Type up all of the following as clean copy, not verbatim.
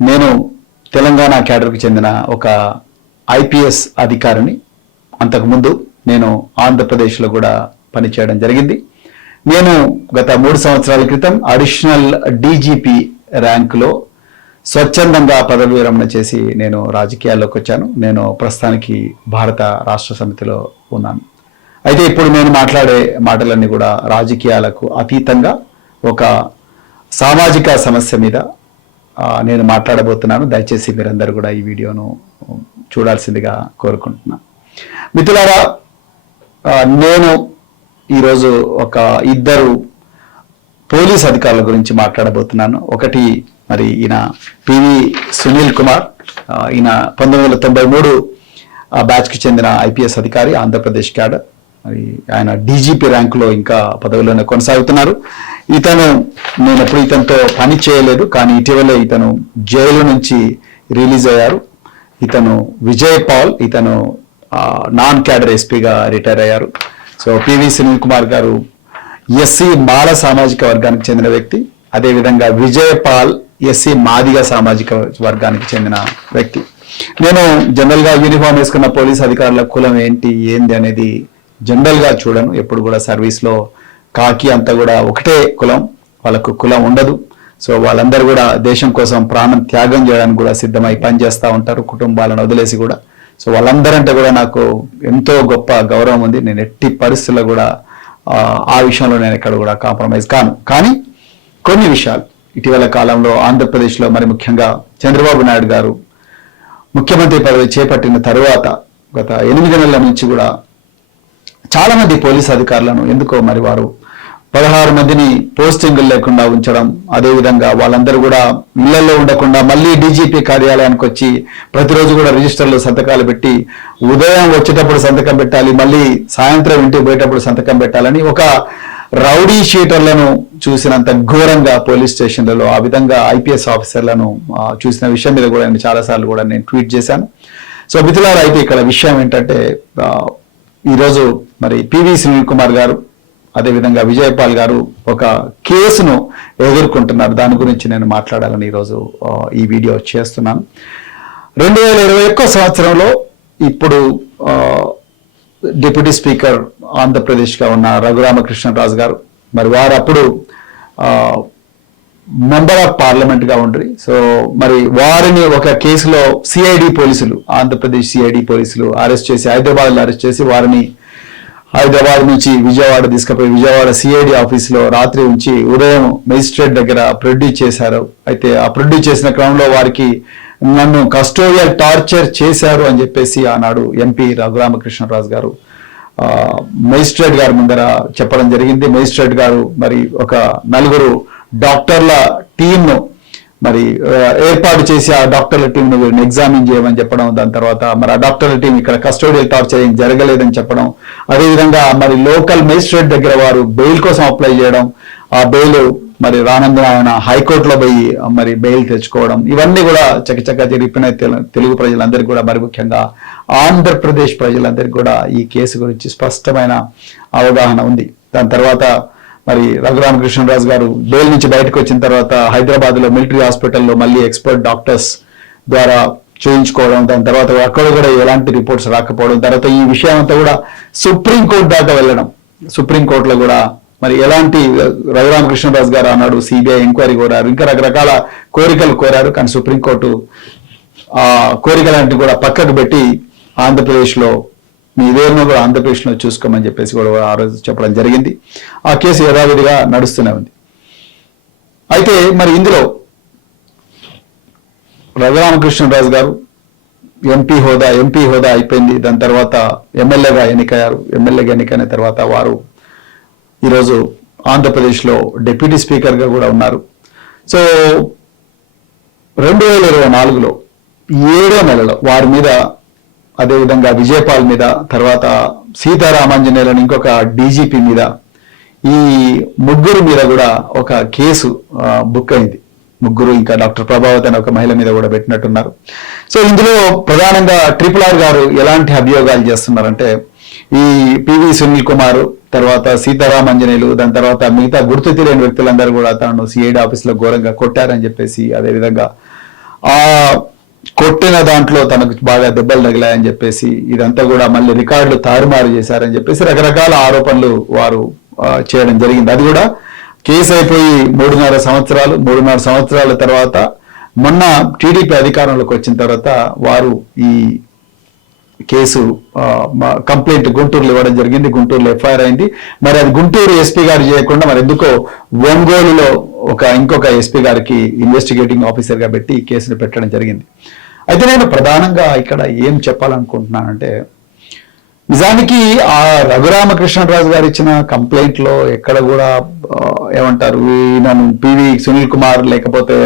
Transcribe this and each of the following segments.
నేను తెలంగాణ క్యాడర్కు చెందిన ఒక ఐపీఎస్ అధికారిని. అంతకుముందు నేను ఆంధ్రప్రదేశ్లో కూడా పనిచేయడం జరిగింది. నేను గత 3 సంవత్సరాల క్రితం అడిషనల్ డీజీపీ ర్యాంకులో స్వచ్ఛందంగా పదవి విరమణ చేసి నేను రాజకీయాల్లోకి వచ్చాను. నేను ప్రస్తుతానికి భారత రాష్ట్ర సమితిలో ఉన్నాను. అయితే ఇప్పుడు నేను మాట్లాడే మాటలన్నీ కూడా రాజకీయాలకు అతీతంగా ఒక సామాజిక సమస్య మీద నేను మాట్లాడబోతున్నాను. దయచేసి మీరందరూ కూడా ఈ వీడియోను చూడాల్సిందిగా కోరుకుంటున్నాను. మిత్రులారా, నేను ఈరోజు ఒక 2 పోలీస్ అధికారుల గురించి మాట్లాడబోతున్నాను. ఒకటి మరి ఈయన పివి సునీల్ కుమార్. ఈయన 1993 బ్యాచ్కి చెందిన ఐపీఎస్ అధికారి, ఆంధ్రప్రదేశ్ క్యాడర్. మరి ఆయన డీజీపీ ర్యాంకులో ఇంకా పదవిలోనే కొనసాగుతున్నారు. నేను ఎప్పుడు ఇతనితో పని చేయలేదు, కానీ ఇటీవల ఇతను జైలు నుంచి రిలీజ్ అయ్యారు. ఇతను విజయ్ పాల్, ఇతను నాన్ క్యాడర్ ఎస్పీగా రిటైర్ అయ్యారు. సో పివి సునీల్ కుమార్ గారు ఎస్సీ మాల సామాజిక వర్గానికి చెందిన వ్యక్తి. అదేవిధంగా విజయ్ పాల్ ఎస్సీ మాదిగ సామాజిక వర్గానికి చెందిన వ్యక్తి. నేను జనరల్గా యూనిఫామ్ వేసుకున్న పోలీస్ అధికారుల కులం ఏంది అనేది జనరల్గా చూడను. ఎప్పుడు కూడా సర్వీస్లో కాకి అంతా కూడా ఒకటే కులం, వాళ్ళకు కులం ఉండదు. సో వాళ్ళందరూ కూడా దేశం కోసం ప్రాణం త్యాగం చేయడానికి కూడా సిద్ధమై పనిచేస్తూ ఉంటారు, కుటుంబాలను వదిలేసి కూడా. సో వాళ్ళందరంటే కూడా నాకు ఎంతో గొప్ప గౌరవం ఉంది. నేను ఎట్టి పరిస్థితుల్లో కూడా ఆ విషయంలో నేను ఎక్కడ కూడా కాంప్రమైజ్ కాను. కానీ కొన్ని విషయాలు ఇటీవల కాలంలో ఆంధ్రప్రదేశ్లో, మరి ముఖ్యంగా చంద్రబాబు నాయుడు గారు ముఖ్యమంత్రి పదవి చేపట్టిన తరువాత గత 8 నెలల నుంచి కూడా చాలా మంది పోలీస్ అధికారులను ఎందుకో మరి వారు 16 మందిని పోస్టింగులు లేకుండా ఉంచడం, అదేవిధంగా వాళ్ళందరూ కూడా ఇళ్లలో ఉండకుండా మళ్ళీ డీజీపీ కార్యాలయానికి వచ్చి ప్రతిరోజు కూడా రిజిస్టర్లో సంతకాలు పెట్టి ఉదయం వచ్చేటప్పుడు సంతకం పెట్టాలి, మళ్ళీ సాయంత్రం ఇంటికి పోయేటప్పుడు సంతకం పెట్టాలని ఒక రౌడీ షీటర్లను చూసినంత ఘోరంగా పోలీస్ స్టేషన్లలో ఆ విధంగా ఐపీఎస్ ఆఫీసర్లను చూసిన విషయం మీద కూడా నేను చాలాసార్లు కూడా నేను ట్వీట్ చేశాను. సో మిత్రులారా, అయితే ఇక్కడ విషయం ఏంటంటే ఈరోజు మరి పివి సునీల్ కుమార్ గారు, అదేవిధంగా విజయపాల్ గారు ఒక కేసును ఎదుర్కొంటున్నారు. దాని గురించి నేను మాట్లాడాలని ఈరోజు ఈ వీడియో చేస్తున్నాను. 2021 సంవత్సరంలో ఇప్పుడు డిప్యూటీ స్పీకర్ ఆంధ్రప్రదేశ్గా ఉన్న రఘురామకృష్ణరాజు గారు, మరి వారు అప్పుడు మెంబర్ ఆఫ్ పార్లమెంట్గా ఉండ్రి. సో మరి వారిని ఒక కేసులో సిఐడి పోలీసులు, ఆంధ్రప్రదేశ్ సిఐడి పోలీసులు అరెస్ట్ చేసి హైదరాబాద్లో అరెస్ట్ చేసి వారిని హైదరాబాద్ నుంచి విజయవాడ తీసుకుపోయి విజయవాడ సిఐడి ఆఫీసులో రాత్రి ఉంచి ఉదయం మెజిస్ట్రేట్ దగ్గర ప్రొడ్యూస్ చేశారు. అయితే ఆ ప్రొడ్యూస్ చేసిన క్రమంలో వారికి నన్ను కస్టోడియల్ టార్చర్ చేశారు అని చెప్పేసి ఆనాడు ఎంపీ రఘురామకృష్ణరాజు గారు మెజిస్ట్రేట్ గారి ముందర చెప్పడం జరిగింది. మెజిస్ట్రేట్ గారు మరి ఒక 4 డాక్టర్ల టీంను మరి ఏర్పాటు చేసి ఆ డాక్టర్ల టీంను వీరిని ఎగ్జామిన్ చేయమని చెప్పడం, దాని తర్వాత మరి ఆ డాక్టర్ల టీం ఇక్కడ కస్టోడియల్ టార్చర్ ఏం జరగలేదని చెప్పడం, అదేవిధంగా మరి లోకల్ మెజిస్ట్రేట్ దగ్గర వారు బెయిల్ కోసం అప్లై చేయడం, ఆ బెయిల్ మరి రానందున ఆయన హైకోర్టులో పోయి మరి బెయిల్ తెచ్చుకోవడం, ఇవన్నీ కూడా చకచకా జరిపిన తెలుగు ప్రజలందరికీ కూడా, మరి ముఖ్యంగా ఆంధ్రప్రదేశ్ ప్రజలందరికీ కూడా ఈ కేసు గురించి స్పష్టమైన అవగాహన ఉంది. దాని తర్వాత మరి రఘురామకృష్ణరాజు గారు బెయిల్ నుంచి బయటకు వచ్చిన తర్వాత హైదరాబాద్లో మిలిటరీ హాస్పిటల్లో మళ్ళీ ఎక్స్పర్ట్ డాక్టర్స్ ద్వారా చేయించుకోవడం, దాని తర్వాత అక్కడ కూడా ఎలాంటి రిపోర్ట్స్ రాకపోవడం, తర్వాత ఈ విషయం అంతా కూడా సుప్రీంకోర్టు దాకా వెళ్ళడం, సుప్రీంకోర్టులో కూడా మరి ఎలాంటి రఘురామకృష్ణరాజు గారు అన్నాడు సిబిఐ ఎంక్వైరీ కోరారు, ఇంకా రకరకాల కోరికలు కోరారు. కానీ సుప్రీంకోర్టు ఆ కోరికలన్నింటినీ కూడా పక్కకు పెట్టి ఆంధ్రప్రదేశ్లో మీ ఇదేమో కూడా ఆంధ్రప్రదేశ్లో చూసుకోమని చెప్పేసి కూడా ఆ రోజు చెప్పడం జరిగింది. ఆ కేసు యథావిధిగా నడుస్తూనే ఉంది. అయితే మరి ఇందులో రఘురామకృష్ణరాజు గారు ఎంపీ హోదా అయిపోయింది. దాని తర్వాత ఎమ్మెల్యేగా ఎన్నికయ్యారు. ఎమ్మెల్యేగా ఎన్నికైన తర్వాత వారు ఈరోజు ఆంధ్రప్రదేశ్లో డిప్యూటీ స్పీకర్గా కూడా ఉన్నారు. సో 2024లో 7వ నెలలో వారి మీద, అదేవిధంగా విజయపాల్ మీద, తర్వాత సీతారామాంజనేయులను ఇంకొక డీజీపీ మీద, ఈ 3 మీద కూడా ఒక కేసు బుక్ అయింది. 3 ఇంకా డాక్టర్ ప్రభావతి అనే ఒక మహిళ మీద కూడా పెట్టినట్టున్నారు. సో ఇందులో ప్రధానంగా RRR గారు ఎలాంటి అభియోగాలు చేస్తున్నారంటే, ఈ పివి సునీల్ కుమార్, తర్వాత సీతారామాంజనేయులు, దాని తర్వాత మిగతా గుర్తు తెలియని వ్యక్తులందరూ కూడా తనను సిఐడి ఆఫీసులో ఘోరంగా కొట్టారని చెప్పేసి, అదేవిధంగా ఆ కొట్టిన దాంట్లో తనకు బాగా దెబ్బలు తగిలాయని చెప్పేసి ఇదంతా కూడా మళ్ళీ రికార్డులు తారుమారు చేశారని చెప్పేసి రకరకాల ఆరోపణలు వారు చేయడం జరిగింది. అది కూడా కేసు అయిపోయి 3.5 సంవత్సరాల తర్వాత మొన్న టీడీపీ అధికారంలోకి వచ్చిన తర్వాత వారు ఈ కేసు కంప్లైంట్ గుంటూరులో ఇవ్వడం జరిగింది. గుంటూరులో ఎఫ్ఐఆర్ అయింది. మరి అది గుంటూరు ఎస్పీ గారు చేయకుండా మరి ఎందుకో ఒంగోలులో ఇంకొక ఎస్పీ గారికి ఇన్వెస్టిగేటింగ్ ఆఫీసర్ గా పెట్టి ఈ కేసును పెట్టడం జరిగింది. అయితే నేను ప్రధానంగా ఇక్కడ ఏం చెప్పాలనుకుంటున్నానంటే, నిజానికి ఆ రఘురామకృష్ణరాజు గారు ఇచ్చిన కంప్లైంట్ లో ఎక్కడ కూడా ఏమంటారు నన్ను పివి సునీల్ కుమార్ లేకపోతే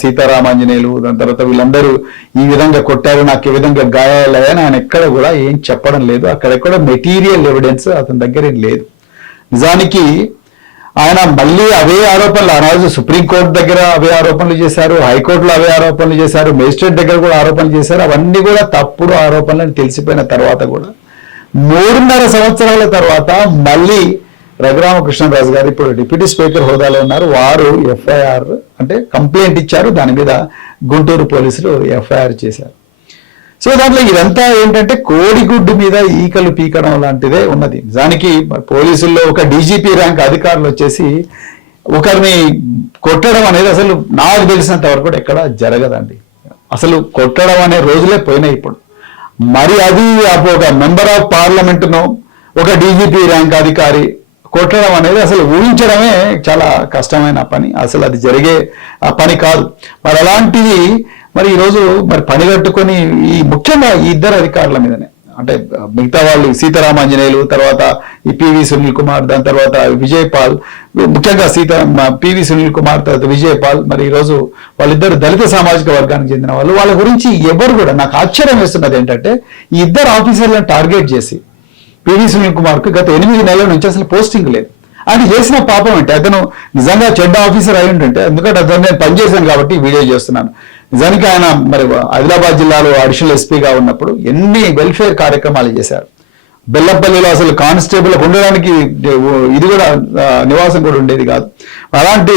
సీతారామాంజనేయులు దాని తర్వాత వీళ్ళందరూ ఈ విధంగా కొట్టారు, నాకు ఈ విధంగా గాయాలయ్యాని ఆయన ఎక్కడ కూడా ఏం చెప్పడం లేదు. అక్కడెక్కడ మెటీరియల్ ఎవిడెన్స్ అతని దగ్గర లేదు. నిజానికి ఆయన మళ్ళీ అవే ఆరోపణలు ఆ రోజు సుప్రీంకోర్టు దగ్గర అవే ఆరోపణలు చేశారు, హైకోర్టులో అవే ఆరోపణలు చేశారు, మేజిస్ట్రేట్ దగ్గర కూడా ఆరోపణలు చేశారు. అవన్నీ కూడా తప్పుడు ఆరోపణలు తెలిసిపోయిన తర్వాత కూడా 3.5 సంవత్సరాల తర్వాత మళ్ళీ రఘురామకృష్ణరాజు గారు ఇప్పుడు డిప్యూటీ స్పీకర్ హోదాలో ఉన్నారు. వారు ఎఫ్ఐఆర్ అంటే కంప్లైంట్ ఇచ్చారు, దాని మీద గుంటూరు పోలీసులు ఎఫ్ఐఆర్ చేశారు. సో దాంట్లో ఇదంతా ఏంటంటే కోడిగుడ్డు మీద ఈకలు పీకడం లాంటిదే ఉన్నది. నిజానికి పోలీసుల్లో ఒక డీజీపీ ర్యాంక్ అధికారులు వచ్చేసి ఒకరిని కొట్టడం అనేది అసలు నాకు తెలిసినంత వరకు కూడా ఎక్కడ జరగదండి. అసలు కొట్టడం అనే రోజులే పోయినాయి ఇప్పుడు. మరి అది ఒక మెంబర్ ఆఫ్ పార్లమెంటును ఒక డీజీపీ ర్యాంక్ అధికారి కొట్టడం అనేది అసలు ఊహించడమే చాలా కష్టమైన పని, అసలు అది జరిగే పని కాదు. మరి అలాంటిది మరి ఈరోజు మరి పని కట్టుకొని ఈ ముఖ్యంగా ఈ ఇద్దరు అధికారుల మీదనే, అంటే మిగతా వాళ్ళు సీతారామాంజనేయులు, తర్వాత ఈ పివి సునీల్ కుమార్, దాని తర్వాత విజయపాల్, ముఖ్యంగా పివి సునీల్ కుమార్ తర్వాత విజయపాల్, మరి ఈరోజు వాళ్ళిద్దరు దళిత సామాజిక వర్గానికి చెందిన వాళ్ళు. వాళ్ళ గురించి ఎవరు కూడా, నాకు ఆశ్చర్యం వేస్తున్నది ఏంటంటే ఈ ఇద్దరు ఆఫీసర్లను టార్గెట్ చేసి పివి సునీల్ కుమార్ కు గత 8 నెలల నుంచి అసలు పోస్టింగ్ లేదు. ఆయన చేసిన పాపం అంటే అతను నిజంగా చెడ్డ ఆఫీసర్ అయి ఉంటుంటే, ఎందుకంటే అతను నేను పనిచేశాను కాబట్టి వీడియో చేస్తున్నాను. నిజానికి ఆయన మరి ఆదిలాబాద్ జిల్లాలో అడిషనల్ ఎస్పీగా ఉన్నప్పుడు ఎన్ని వెల్ఫేర్ కార్యక్రమాలు చేశారు. బెల్లంపల్లిలో అసలు కానిస్టేబుల్ ఉండడానికి ఇది కూడా నివాసం కూడా ఉండేది కాదు, అలాంటి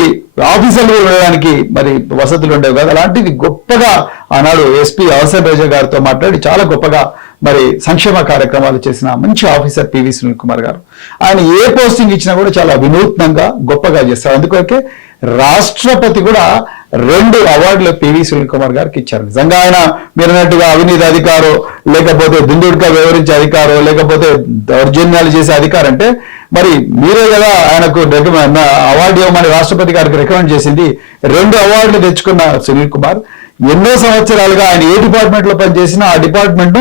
ఆఫీసర్లు ఉండడానికి మరి వసతులు ఉండేవి కాదు. అలాంటిది గొప్పగా ఆనాడు ఎస్పీ అవసర్ రాజా గారితో మాట్లాడి చాలా గొప్పగా మరి సంక్షేమ కార్యక్రమాలు చేసిన మంచి ఆఫీసర్ పివి సునీల్ కుమార్ గారు. ఆయన ఏ పోస్టింగ్ ఇచ్చినా కూడా చాలా వినూత్నంగా గొప్పగా చేస్తారు. అందుకే రాష్ట్రపతి కూడా 2 అవార్డులు పివి సునీల్ కుమార్ గారికి ఇచ్చారు. నిజంగా ఆయన మీరు అన్నట్టుగా అవినీతి అధికారో, లేకపోతే దుందుడుగా వ్యవహరించే అధికారో, లేకపోతే దౌర్జన్యాలు చేసే అధికారం అంటే మరి మీరే కదా ఆయనకు అవార్డు ఇవ్వమని రాష్ట్రపతి గారికి రికమెండ్ చేసింది. 2 అవార్డులు తెచ్చుకున్న సునీల్ కుమార్ ఎన్నో సంవత్సరాలుగా ఆయన ఏ డిపార్ట్మెంట్ లో పనిచేసినా ఆ డిపార్ట్మెంట్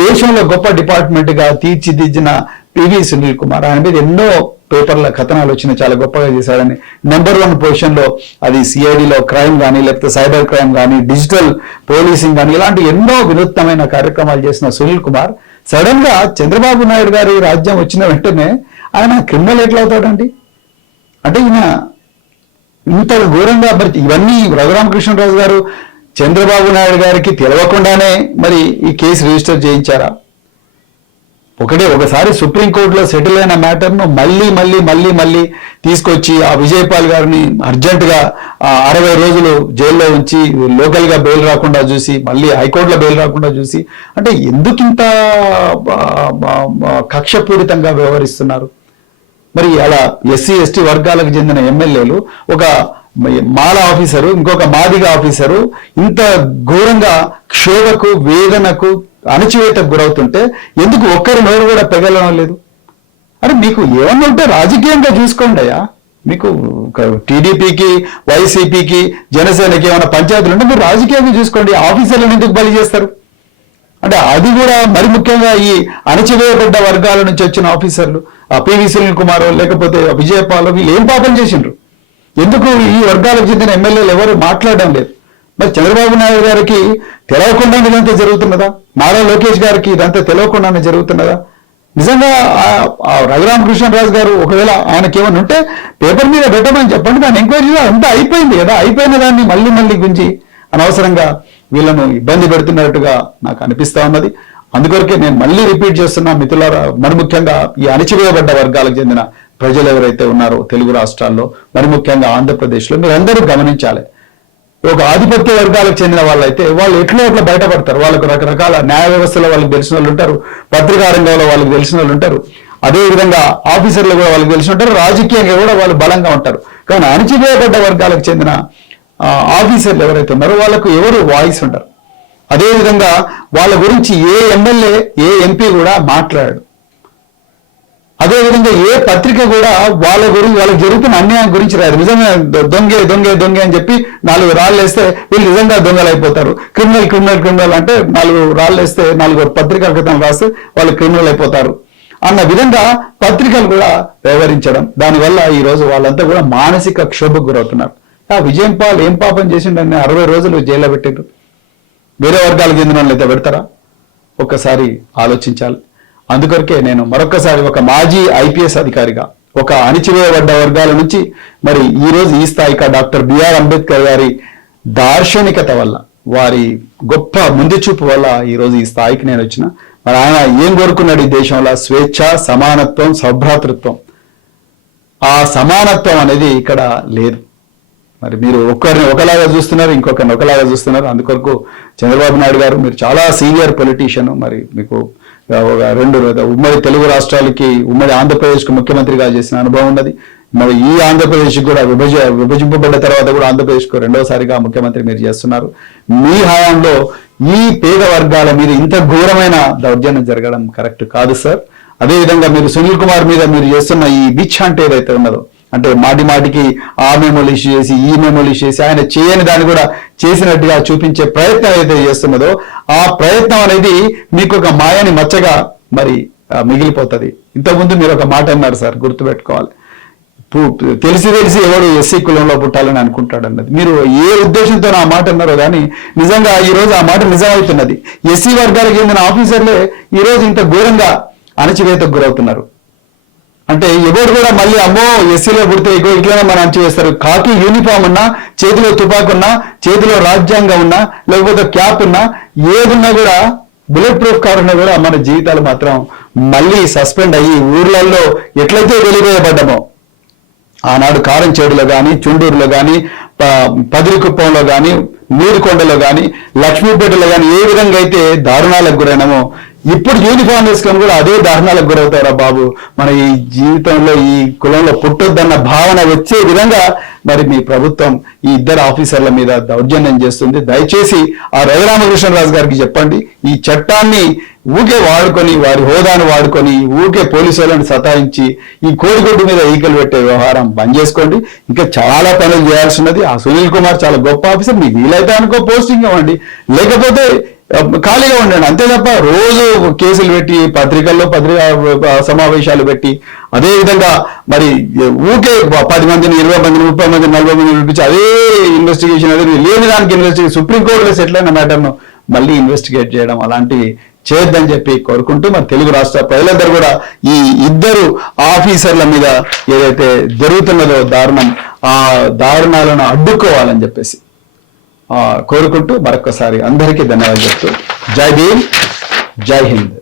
దేశంలో గొప్ప డిపార్ట్మెంట్ గా తీర్చిదిద్దిన పివి సునీల్ కుమార్. ఆయన మీద ఎన్నో పేపర్ల కథనాలు వచ్చిన చాలా గొప్పగా చేశాడని నెంబర్ 1 పొజిషన్ లో, అది సిఐడిలో క్రైమ్ కానీ, లేకపోతే సైబర్ క్రైమ్ కానీ, డిజిటల్ పోలీసింగ్ కానీ, ఇలాంటి ఎన్నో వినూత్నమైన కార్యక్రమాలు చేసిన సునీల్ కుమార్ సడన్ గా చంద్రబాబు నాయుడు గారి రాజ్యం వచ్చిన వెంటనే ఆయన క్రిమినల్ ఎట్లా అవుతాడండి? అంటే ఈయన ఇంత ఘోరంగా మరి ఇవన్నీ రఘురామకృష్ణరాజు గారు చంద్రబాబు నాయుడు గారికి తెలవకుండానే మరి ఈ కేసు రిజిస్టర్ చేయించారా? ఒకసారి సుప్రీంకోర్టులో సెటిల్ అయిన మ్యాటర్ను మళ్ళీ తీసుకొచ్చి ఆ విజయపాల్ గారిని అర్జెంటుగా 60 రోజులు జైల్లో ఉంచి లోకల్ గా బెయిల్ రాకుండా చూసి, మళ్ళీ హైకోర్టులో బెయిల్ రాకుండా చూసి, అంటే ఎందుకింత కక్షపూరితంగా వ్యవహరిస్తున్నారు? మరి అలా ఎస్సీ ఎస్టీ వర్గాలకు చెందిన ఎమ్మెల్యేలు, ఒక మాల ఆఫీసరు, ఇంకొక మాదిగ ఆఫీసరు ఇంత ఘోరంగా క్షోభకు, వేదనకు, అణచివేతకు గురవుతుంటే ఎందుకు ఒక్కరి నోరు కూడా పెగలడం లేదు? అరే మీకు ఏమన్నా ఉంటే రాజకీయంగా చూసుకోండి అయ్యా. మీకు టీడీపీకి, వైసీపీకి, జనసేనకి ఏమైనా పంచాయతీలు ఉంటే మీరు రాజకీయంగా చూసుకోండి. ఆఫీసర్లను ఎందుకు బలి చేస్తారు? అంటే అది కూడా మరి ముఖ్యంగా ఈ అణచివేయబడ్డ వర్గాల నుంచి వచ్చిన ఆఫీసర్లు, ఆ పివి సునీల్ కుమార్ లేకపోతే విజయపాల్, వీళ్ళు ఏం పాపం చేసిండ్రు? ఎందుకు ఈ వర్గాలకు చెందిన ఎమ్మెల్యేలు ఎవరు మాట్లాడడం లేదు? మరి చంద్రబాబు నాయుడు గారికి తెలవకుండానే ఇదంతా జరుగుతున్నదా? నారా లోకేష్ గారికి ఇదంతా తెలవకుండానే జరుగుతున్నదా? నిజంగా రఘురామకృష్ణరాజు గారు ఒకవేళ ఆయనకి ఏమన్నా ఉంటే పేపర్ మీద పెట్టమని చెప్పండి, దాన్ని ఎంక్వైరీ అంతా అయిపోయింది కదా. అయిపోయిన దాన్ని మళ్ళీ గుంజి అనవసరంగా వీళ్ళను ఇబ్బంది పెడుతున్నట్టుగా నాకు అనిపిస్తా ఉన్నది. అందుకొరకే నేను మళ్ళీ రిపీట్ చేస్తున్నా మిత్రులారా, మరి ముఖ్యంగా ఈ అణచివేయబడ్డ వర్గాలకు చెందిన ప్రజలు ఎవరైతే ఉన్నారో తెలుగు రాష్ట్రాల్లో, మరి ముఖ్యంగా ఆంధ్రప్రదేశ్లో, మీరందరూ గమనించాలి. ఒక ఆధిపత్య వర్గాలకు చెందిన వాళ్ళైతే వాళ్ళు ఎట్లా బయటపడతారు. వాళ్ళకు రకరకాల న్యాయ వ్యవస్థలో వాళ్ళకి తెలిసిన వాళ్ళు ఉంటారు, పత్రికా రంగంలో వాళ్ళకి తెలిసిన వాళ్ళు ఉంటారు, అదేవిధంగా ఆఫీసర్లు కూడా వాళ్ళకి తెలిసి ఉంటారు, రాజకీయంగా కూడా వాళ్ళు బలంగా ఉంటారు. కానీ అణచివేయబడ్డ వర్గాలకు చెందిన ఆఫీసర్లు ఎవరైతే ఉన్నారో వాళ్ళకు ఎవరు వాయిస్ ఉంటారు. అదేవిధంగా వాళ్ళ గురించి ఏ ఎమ్మెల్యే ఏ ఎంపీ కూడా మాట్లాడాడు. అదేవిధంగా ఏ పత్రిక కూడా వాళ్ళ గురించి వాళ్ళకి జరుగుతున్న అన్యాయం గురించి రాదు. నిజంగా దొంగే అని చెప్పి 4 రాళ్ళు వేస్తే వీళ్ళు నిజంగా దొంగలు అయిపోతారు. క్రిమినల్ అంటే 4 రాళ్ళు వేస్తే 4 పత్రికల క్రితం రాస్తే వాళ్ళు క్రిమినల్ అయిపోతారు అన్న విధంగా పత్రికలు కూడా వ్యవహరించడం, దానివల్ల ఈ రోజు వాళ్ళంతా కూడా మానసిక క్షోభకు గురవుతున్నారు. విజయం పాల్ ఏం పాపం చేసిండని 60 రోజులు జైల్లో పెట్టారు. వేరే వర్గాలకు చెందిన వాళ్ళు అయితే పెడతారా? ఒక్కసారి ఆలోచించాలి. అందుకొరకే నేను మరొకసారి ఒక మాజీ ఐపీఎస్ అధికారిగా ఒక అణిచివేయబడ్డ వర్గాల నుంచి మరి ఈ రోజు ఈ స్థాయిగా డాక్టర్ బిఆర్ అంబేద్కర్ గారి దార్శనికత వల్ల, వారి గొప్ప ముందు చూపు వల్ల ఈ రోజు ఈ స్థాయికి నేను వచ్చిన. మరి ఆయన ఏం కోరుకున్నాడు ఈ దేశంలో? స్వేచ్ఛ, సమానత్వం, సౌభ్రాతృత్వం. ఆ సమానత్వం అనేది ఇక్కడ లేదు. మరి మీరు ఒక్కరిని ఒకలాగా చూస్తున్నారు, ఇంకొకరిని ఒకలాగా చూస్తున్నారు. అందుకొరకు చంద్రబాబు నాయుడు గారు మీరు చాలా సీనియర్ పొలిటీషియన్, మరి మీకు ఒక 2 ఉమ్మడి తెలుగు రాష్ట్రాలకి, ఉమ్మడి ఆంధ్రప్రదేశ్కు ముఖ్యమంత్రిగా చేసిన అనుభవం ఉన్నది. మరి ఈ ఆంధ్రప్రదేశ్ కూడా విభజింపబడ్డ తర్వాత కూడా ఆంధ్రప్రదేశ్కు 2వసారిగా ముఖ్యమంత్రి మీరు చేస్తున్నారు. మీ హయాంలో ఈ పేద వర్గాల మీద ఇంత ఘోరమైన దౌర్జన్యం జరగడం కరెక్ట్ కాదు సార్. అదేవిధంగా మీరు సునీల్ కుమార్ మీద మీరు చేస్తున్న ఈ బిచ్ అంటే ఏదైతే ఉన్నదో, అంటే మాటికి ఆ మెమోలు ఇష్యూ చేసి ఈ మెమోలు ఇష్యూ చేసి ఆయన చేయని దాన్ని కూడా చేసినట్టుగా చూపించే ప్రయత్నం ఏదైతే చేస్తున్నదో, ఆ ప్రయత్నం అనేది మీకు ఒక మాయని మచ్చగా మరి మిగిలిపోతుంది. ఇంతకుముందు మీరు ఒక మాట అన్నారు సార్, గుర్తుపెట్టుకోవాలి. తెలిసి ఎవడు ఎస్సీ కులంలో పుట్టాలని అనుకుంటాడు అన్నది. మీరు ఏ ఉద్దేశంతో ఆ మాట అన్నారో కానీ నిజంగా ఈ రోజు ఆ మాట నిజమవుతున్నది. ఎస్సీ వర్గాలకు చెందిన ఆఫీసర్లే ఈ రోజు ఇంత ఘోరంగా అణచివేతకు గురవుతున్నారు. అంటే ఎవరు కూడా మళ్ళీ అమ్మో ఎస్సీలో పుడితే ఇట్లనే మనం అణచివేస్తారు. కాకి యూనిఫామ్ ఉన్నా, చేతిలో తుపాకు ఉన్నా, చేతిలో రాజ్యాంగం ఉన్నా, లేకపోతే క్యాప్ ఉన్నా, ఏదున్నా కూడా బుల్లెట్ ప్రూఫ్ కార్ ఉన్నా కూడా మన జీవితాలు మాత్రం మళ్ళీ సస్పెండ్ అయ్యి ఊర్లలో ఎట్లయితే వెలివేయబడ్డామో, ఆనాడు కారంచేడులో కానీ, చుండూరులో కానీ, పదిరికుప్పంలో కానీ, నీరుకొండలో కానీ, లక్ష్మీపేటలో కానీ ఏ విధంగా అయితే దారుణాలకు గురైనామో, ఇప్పుడు యూనిఫామ్ వేసుకొని కూడా అదే దారుణాలకు గురవుతారా బాబు. మన ఈ జీవితంలో ఈ కులంలో పుట్టొద్దన్న భావన వచ్చే విధంగా మరి మీ ప్రభుత్వం ఈ 2 ఆఫీసర్ల మీద దౌర్జన్యం చేస్తుంది. దయచేసి ఆ రఘురామకృష్ణరాజు గారికి చెప్పండి, ఈ చట్టాన్ని ఊకే వాడుకొని, వారి హోదాను వాడుకొని ఊకే పోలీసు వాళ్ళని సతాయించి ఈ కోడిగుడ్డు మీద ఈకలు పెట్టే వ్యవహారం బంద్ చేసుకోండి. ఇంకా చాలా పనులు చేయాల్సి ఉన్నది. ఆ సునీల్ కుమార్ చాలా గొప్ప ఆఫీసర్, మీకు వీలైతే అనుకో పోస్టింగ్ ఇవ్వండి, లేకపోతే ఖాళీగా ఉండండి. అంతే తప్ప రోజు కేసులు పెట్టి పత్రికా సమావేశాలు పెట్టి, అదేవిధంగా మరి ఊకే 10 మందిని 20 మందిని 30 మందిని 40 మందిని పిలిపించి అదే ఇన్వెస్టిగేషన్, అదే లేని దానికి ఇన్వెస్టిగేషన్, సుప్రీంకోర్టులో సెటిల్ అయిన మ్యాటర్ను మళ్ళీ ఇన్వెస్టిగేట్ చేయడం అలాంటివి చేయొద్దని చెప్పి కోరుకుంటూ, మరి తెలుగు రాష్ట్ర ప్రజలందరూ కూడా ఈ 2 ఆఫీసర్ల మీద ఏదైతే జరుగుతున్నదో దారుణం, ఆ దారుణాలను అడ్డుకోవాలని చెప్పేసి కోరుకుంటూ మరొకసారి అందరికీ ధన్యవాదాలు చెప్తూ జై భీమ్, జై హింద్.